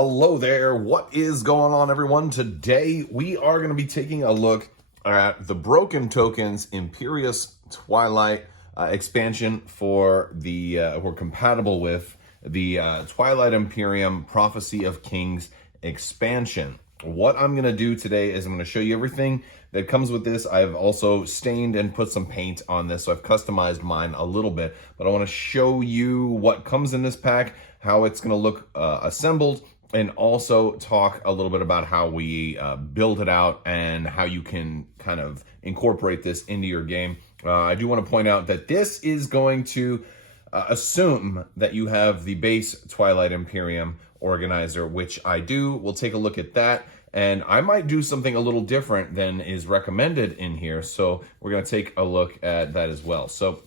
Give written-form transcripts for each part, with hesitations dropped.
Hello there, what is going on everyone? Today we are going to be taking a look at the Broken Tokens Imperious Twilight expansion for the, we're compatible with the Twilight Imperium Prophecy of Kings expansion. What I'm going to do today is I'm going to show you everything that comes with this. I've also stained and put some paint on this, so I've customized mine a little bit, but I want to show you what comes in this pack, how it's going to look assembled, and also talk a little bit about how we build it out and how you can kind of incorporate this into your game. I do want to point out that this is going to assume that you have the base Twilight Imperium organizer, which I do. We'll take a look at that, and I might do something a little different than is recommended in here, so we're going to take a look at that as well. So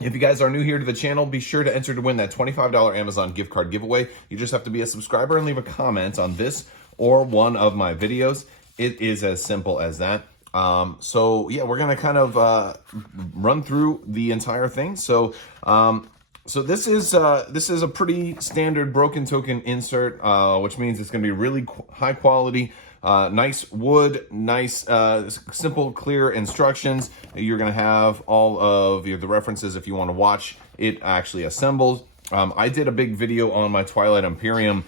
if you guys are new here to the channel, be sure to enter to win that $25 Amazon gift card giveaway. You just have to be a subscriber and leave a comment on this or one of my videos. It is as simple as that. So yeah, we're gonna kind of run through the entire thing. So this is a pretty standard broken token insert, which means it's gonna be really high quality. Nice wood, nice, simple, clear instructions. You're going to have all of the references if you want to watch it actually assembled. I did a big video on my Twilight Imperium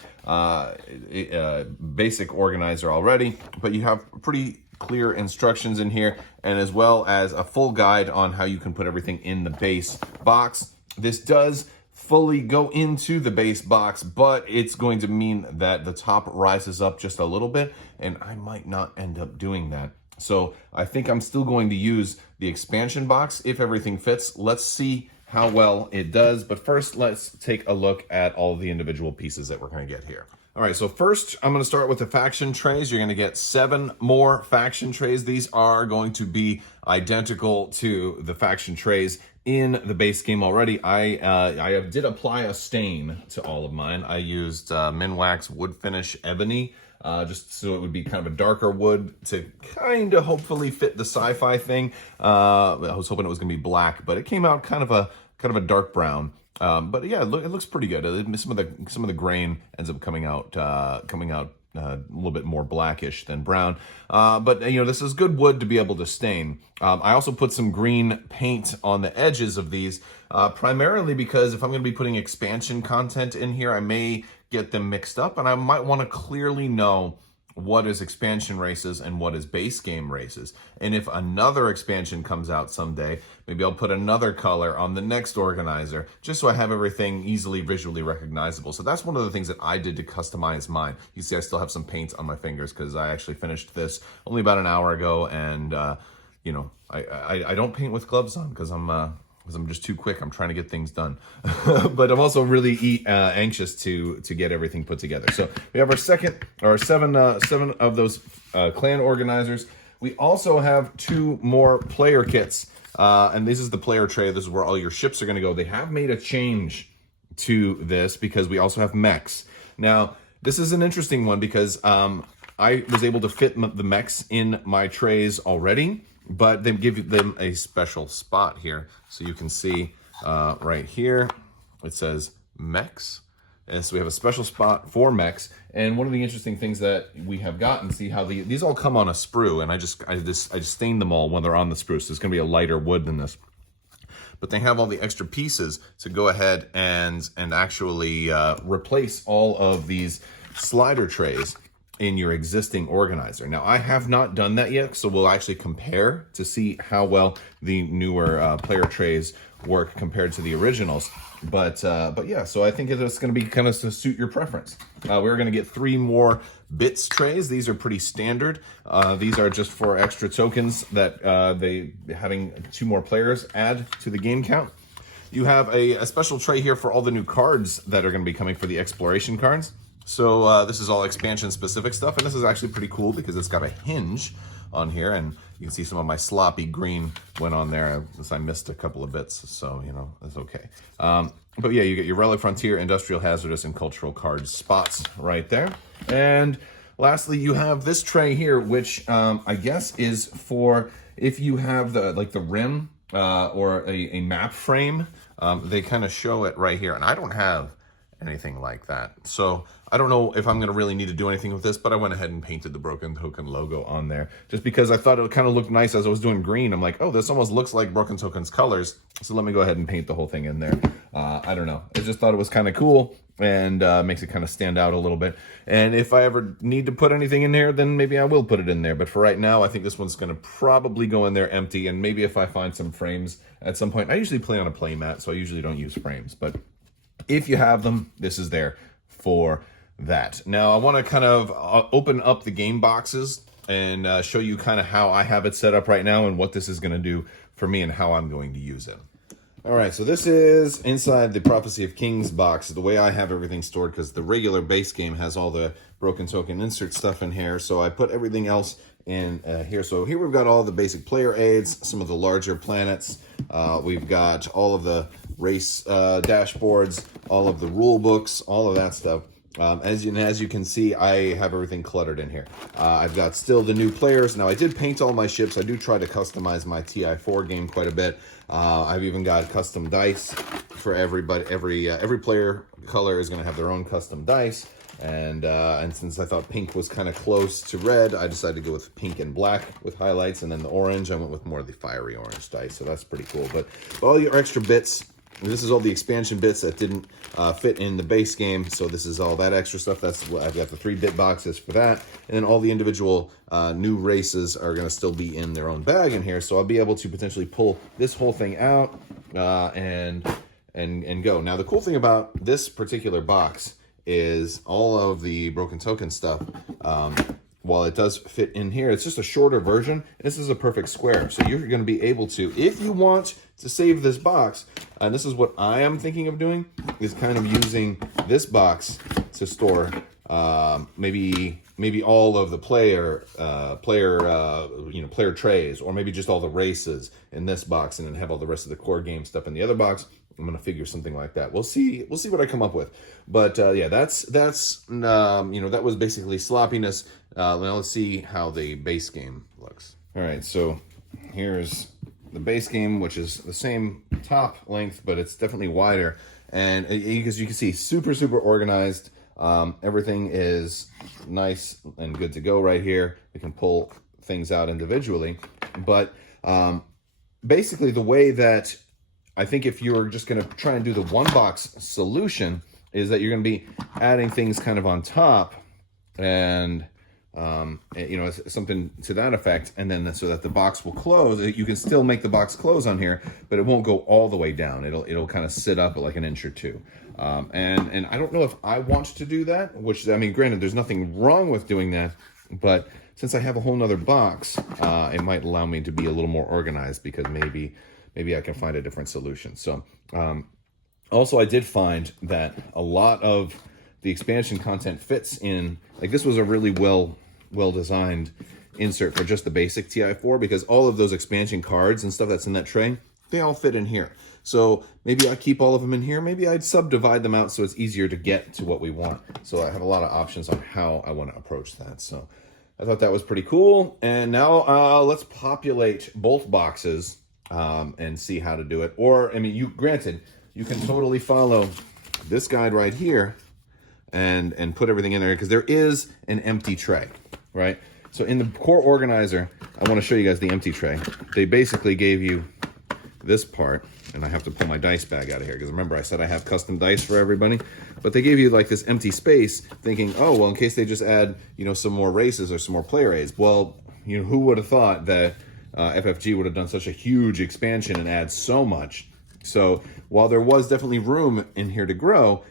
basic organizer already, but you have pretty clear instructions in here, and as well as a full guide on how you can put everything in the base box. This does fully go into the base box, but it's going to mean that the top rises up just a little bit, and I might not end up doing that. So I think I'm still going to use the expansion box if everything fits. Let's see how well it does, but first let's take a look at all the individual pieces that we're going to get here. All right, so first I'm going to start with the faction trays. You're going to get 7 more faction trays. These are going to be identical to the faction trays in the base game already. I did apply a stain to all of mine. I used Minwax Wood Finish Ebony, just so it would be kind of a darker wood to kind of hopefully fit the sci-fi thing. I was hoping it was going to be black, but it came out kind of a dark brown. But yeah, it looks pretty good. Some of the grain ends up coming out a little bit more blackish than brown. But you know, this is good wood to be able to stain. I also put some green paint on the edges of these, primarily because if I'm going to be putting expansion content in here, I may get them mixed up, and I might want to clearly know what is expansion races and what is base game races. And if another expansion comes out someday, maybe I'll put another color on the next organizer, just so I have everything easily visually recognizable. So that's one of the things that I did to customize mine. You see I still have some paint on my fingers because I actually finished this only about an hour ago, and you know, I don't paint with gloves on because I'm just too quick. I'm trying to get things done. But I'm also really anxious to get everything put together. So we have our seven of those clan organizers. We also have 2 more player kits. And this is the player tray. This is where all your ships are going to go. They have made a change to this because we also have mechs. Now, this is an interesting one because I was able to fit the mechs in my trays already, but they give them a special spot here. So you can see right here, it says mechs. And so we have a special spot for mechs. And one of the interesting things that we have gotten, see how these all come on a sprue, and I just stained them all when they're on the sprue. So it's gonna be a lighter wood than this. But they have all the extra pieces to go ahead and actually replace all of these slider trays in your existing organizer. Now, I have not done that yet, so we'll actually compare to see how well the newer player trays work compared to the originals. But yeah, so I think it's going to be kind of to suit your preference. We're going to get 3 more bits trays. These are pretty standard. These are just for extra tokens that having 2 more players add to the game count. You have a special tray here for all the new cards that are going to be coming for the exploration cards. So this is all expansion specific stuff, and this is actually pretty cool because it's got a hinge on here, and you can see some of my sloppy green went on there. I missed a couple of bits, so you know, that's okay. But yeah, you get your Relic Frontier, Industrial Hazardous, and Cultural card spots right there. And lastly, you have this tray here, which I guess is for if you have the rim or a map frame. They kind of show it right here, and I don't have anything like that. So I don't know if I'm going to really need to do anything with this, but I went ahead and painted the Broken Token logo on there just because I thought it kind of looked nice as I was doing green. I'm like, oh, this almost looks like Broken Token's colors. So let me go ahead and paint the whole thing in there. I don't know. I just thought it was kind of cool and makes it kind of stand out a little bit. And if I ever need to put anything in there, then maybe I will put it in there. But for right now, I think this one's going to probably go in there empty. And maybe if I find some frames at some point, I usually play on a play mat, so I usually don't use frames. But if you have them, this is there for that. Now I want to kind of open up the game boxes and show you kind of how I have it set up right now and what this is going to do for me and how I'm going to use it. All right, so this is inside the Prophecy of Kings box, the way I have everything stored, because the regular base game has all the Broken Token insert stuff in here. So I put everything else in here. So here we've got all the basic player aids, some of the larger planets. We've got all of the race dashboards, all of the rule books, all of that stuff. As you can see, I have everything cluttered in here. I've got still the new players. Now, I did paint all my ships. I do try to customize my TI4 game quite a bit. I've even got custom dice for everybody. Every player color is going to have their own custom dice. And since I thought pink was kind of close to red, I decided to go with pink and black with highlights. And then the orange, I went with more of the fiery orange dice. So that's pretty cool. But all your extra bits, this is all the expansion bits that didn't fit in the base game. So this is all that extra stuff. That's what I've got, the 3-bit boxes for that. And then all the individual new races are going to still be in their own bag in here. So I'll be able to potentially pull this whole thing out and go. Now, the cool thing about this particular box is all of the Broken Token stuff, while it does fit in here, it's just a shorter version. This is a perfect square. So you're going to be able to, if you want to save this box, and this is what I am thinking of doing, is kind of using this box to store maybe all of the player trays, or maybe just all the races in this box, and then have all the rest of the core game stuff in the other box. I'm gonna figure something like that. We'll see what I come up with. But yeah, that's that was basically sloppiness. Now let's see how the base game looks. All right, so here's the base game, which is the same top length, but it's definitely wider. And as you can see, super organized. Everything is nice and good to go right here. We can pull things out individually, but basically the way that I think if you're just going to try and do the one box solution is that you're going to be adding things kind of on top and something to that effect, and then so that the box will close. You can still make the box close on here, but it won't go all the way down. It'll kind of sit up at like an inch or two. And I don't know if I want to do that, which, I mean, granted, there's nothing wrong with doing that, but since I have a whole nother box, it might allow me to be a little more organized, because maybe I can find a different solution. So also, I did find that a lot of the expansion content fits in, like this was a really well designed insert for just the basic TI4, because all of those expansion cards and stuff that's in that tray, they all fit in here. So maybe I keep all of them in here. Maybe I'd subdivide them out so it's easier to get to what we want. So I have a lot of options on how I want to approach that. So I thought that was pretty cool. And now let's populate both boxes and see how to do it. Or, I mean, granted, you can totally follow this guide right here and put everything in there, because there is an empty tray, right? So in the core organizer, I want to show you guys the empty tray. They basically gave you this part, and I have to pull my dice bag out of here, because remember I said I have custom dice for everybody, but they gave you like this empty space, thinking, oh, well, in case they just add, some more races or some more player aids. Well, who would have thought that FFG would have done such a huge expansion and add so much? So while there was definitely room in here to grow,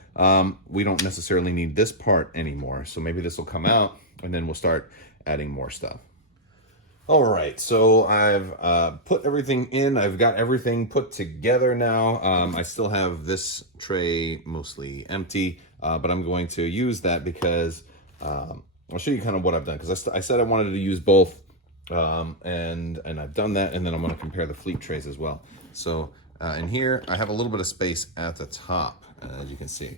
we don't necessarily need this part anymore. So maybe this will come out, and then we'll start adding more stuff. All right, so I've put everything in. I've got everything put together now. I still have this tray mostly empty, but I'm going to use that because I'll show you kind of what I've done, because I said I wanted to use both, and I've done that, and then I'm going to compare the fleet trays as well. So in here, I have a little bit of space at the top, as you can see.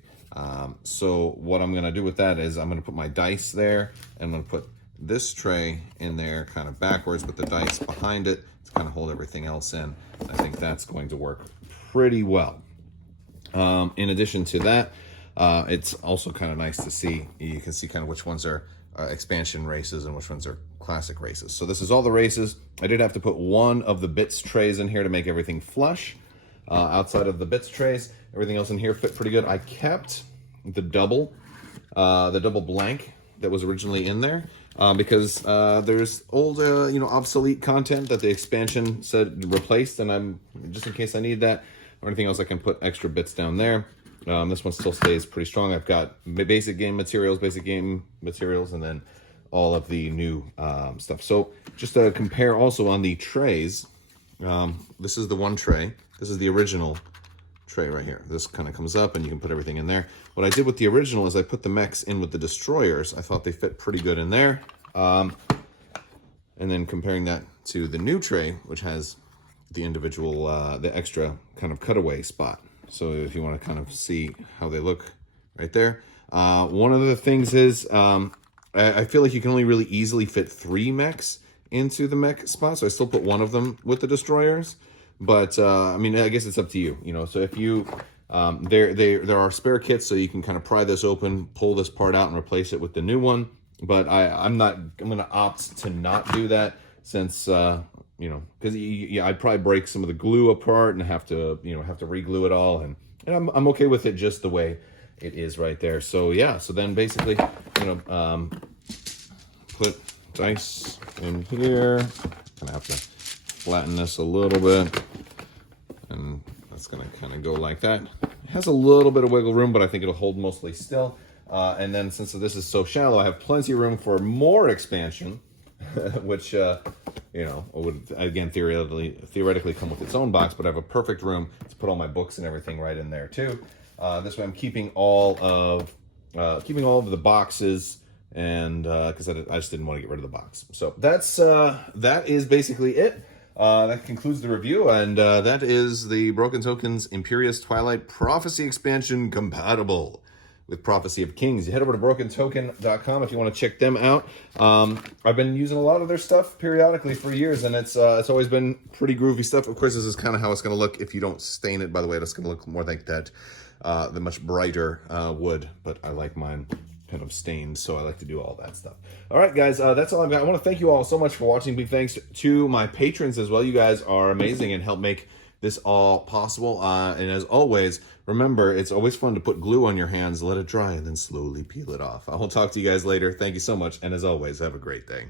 So what I'm going to do with that is I'm going to put my dice there, and I'm going to put this tray in there kind of backwards with the dice behind it to kind of hold everything else in. I think that's going to work pretty well. In addition to that, It's also kind of nice to see. You can see kind of which ones are expansion races and which ones are classic races. So this is all the races. I did have to put one of the bits trays in here to make everything flush. Outside of the bits trays, everything else in here fit pretty good. I kept the double blank that was originally in there because there's old, obsolete content that the expansion said replaced, and I'm just in case I need that or anything else, I can put extra bits down there. This one still stays pretty strong. I've got basic game materials, and then all of the new stuff. So just to compare also on the trays, this is the one tray. This is the original tray right here. This kind of comes up and you can put everything in there. What I did with the original is I put the mechs in with the destroyers. I thought they fit pretty good in there. And then comparing that to the new tray, which has the individual, the extra kind of cutaway spot. So if you want to kind of see how they look right there. One of the things is, I feel like you can only really easily fit 3 mechs into the mech spot. So I still put one of them with the destroyers. But, I mean, I guess it's up to you, So if you, there are spare kits, so you can kind of pry this open, pull this part out and replace it with the new one. But I'm going to opt to not do that since, because I'd probably break some of the glue apart and have to re-glue it all. And I'm okay with it just the way it is right there. So yeah, so then basically, put dice in here. Gonna have to flatten this a little bit, and that's gonna kind of go like that. It has a little bit of wiggle room, but I think it'll hold mostly still. And then since this is so shallow, I have plenty of room for more expansion, which would again theoretically come with its own box, but I have a perfect room to put all my books and everything right in there too. This way I'm keeping all of the boxes, and because I just didn't want to get rid of the box. So that is basically it. That concludes the review, and that is the Broken Tokens Imperious Twilight Prophecy Expansion compatible with Prophecy of Kings. You head over to brokentoken.com if you want to check them out. I've been using a lot of their stuff periodically for years, and it's always been pretty groovy stuff. Of course, this is kind of how it's going to look if you don't stain it. By the way, it's going to look more like that, the much brighter wood, but I like mine kind of stained, so I like to do all that stuff. All right, guys, that's all I've got. I want to thank you all so much for watching. Big thanks to my patrons as well. You guys are amazing and help make this all possible. And as always, remember, it's always fun to put glue on your hands, let it dry, and then slowly peel it off. I will talk to you guys later. Thank you so much, and as always, have a great day.